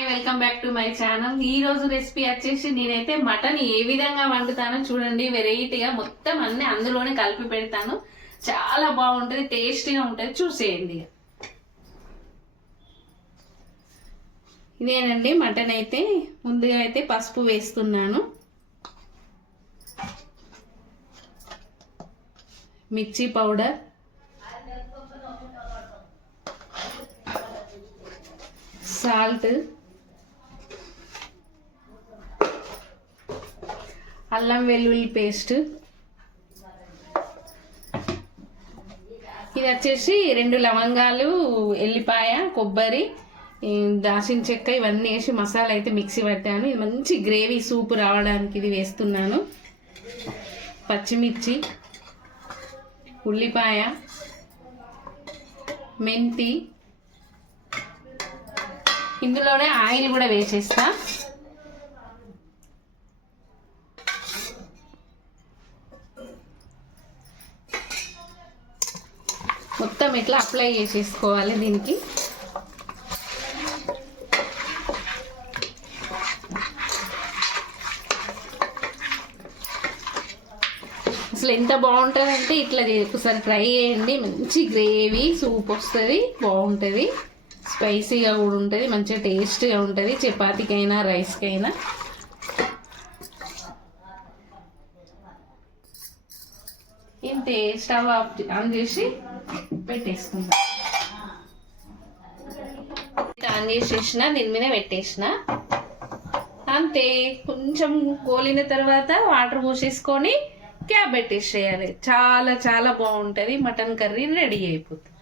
Hi welcome back to my channel. ఈ రోజు recipe వచ్చేసి నేనైతే మటన్ ఏ విధంగా వండుతానో చూడండి వెరైటీగా మొత్తం అన్ని అందులోనే కలిపి పెడతాను. చాలా బాగుంటుంది టేస్టీగా ఉంటుంది చూసేయండి. ఇదేనండి మటన్ అయితే ముందుగా అయితే పసుపు వేస్తున్నాను. మిర్చి పౌడర్. సాల్ట్. అల్లం వెల్లుల్లి పేస్ట్. ఇది వచ్చేసి రెండు లవంగాలు ఎల్లిపాయ కొబ్బరి దాల్చిన దాచిన చెక్క ఇవన్నీ వేసి మసాలా అయితే మిక్సీ పట్టాను. ఇది మంచి గ్రేవీ సూప్ రావడానికి ఇది వేస్తున్నాను. పచ్చిమిర్చి ఉల్లిపాయ మెంతి. ఇందులోనే ఆయిల్ కూడా వేసేస్తా. మొత్తం ఇట్లా అప్లై చేసేసుకోవాలి దీనికి? అసలు ఎంత బాగుంటుందంటే ఇట్లా ఒకసారి ట్రై చేయండి మంచి గ్రేవీ సూప్ వస్తుంది బాగుంటుంది. స్పైసీగా కూడా ఉంటుంది మంచిగా టేస్ట్గా ఉంటుంది. చపాతీకైనా రైస్కైనా. ఇంతే స్టవ్ ఆఫ్ ఆన్ చేసి పెట్టేసుకుందాం ఆన్ చేసేసిన దీని మీద పెట్టేసిన. అంతే కొంచెం కోలిన తర్వాత వాటర్ పోసేసుకొని క్యాబ్ పెట్టేసేయాలి. చాలా చాలా బాగుంటుంది. మటన్ కర్రీ రెడీ అయిపోతుంది.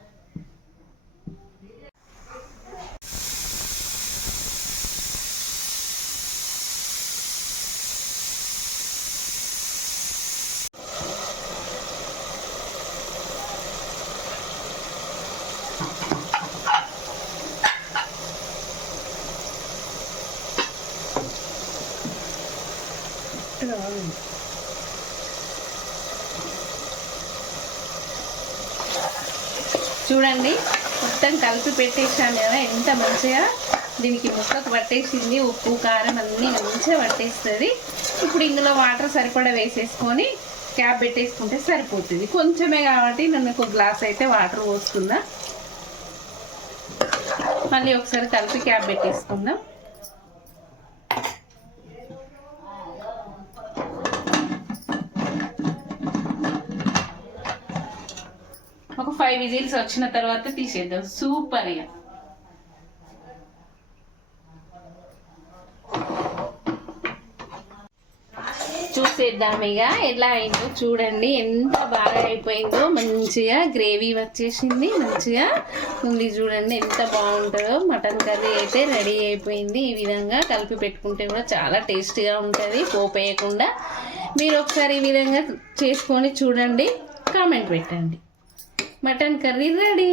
చూడండి మొత్తం కలిపి పెట్టేసాను కదా ఎంత మంచిగా దీనికి ముక్కకు పట్టేసింది ఉప్పు కారం అన్నీ మంచిగా పట్టేస్తుంది. ఇప్పుడు ఇందులో వాటర్ సరిపడా వేసేసుకొని క్యాప్ పెట్టేసుకుంటే సరిపోతుంది. కొంచెమే కాబట్టి నన్ను ఒక గ్లాస్ అయితే వాటర్ పోసుకుందా మళ్ళీ ఒకసారి కలిపి క్యాప్ పెట్టేసుకుందాం. ఒక ఫైవ్ విజిల్స్ వచ్చిన తర్వాత తీసేద్దాం. సూపర్గా చూసేద్దాం ఇక ఎలా అయిందో చూడండి. ఎంత బాగా అయిపోయిందో. మంచిగా గ్రేవీ వచ్చేసింది. మంచిగా ఉంది చూడండి. ఎంత బాగుంటుందో. మటన్ కర్రీ అయితే రెడీ అయిపోయింది. ఈ విధంగా కలిపి పెట్టుకుంటే కూడా చాలా టేస్టీగా ఉంటుంది. పోపేయకుండా మీరు ఒకసారి ఈ విధంగా చేసుకొని చూడండి. కామెంట్ పెట్టండి. Mutton curry ready.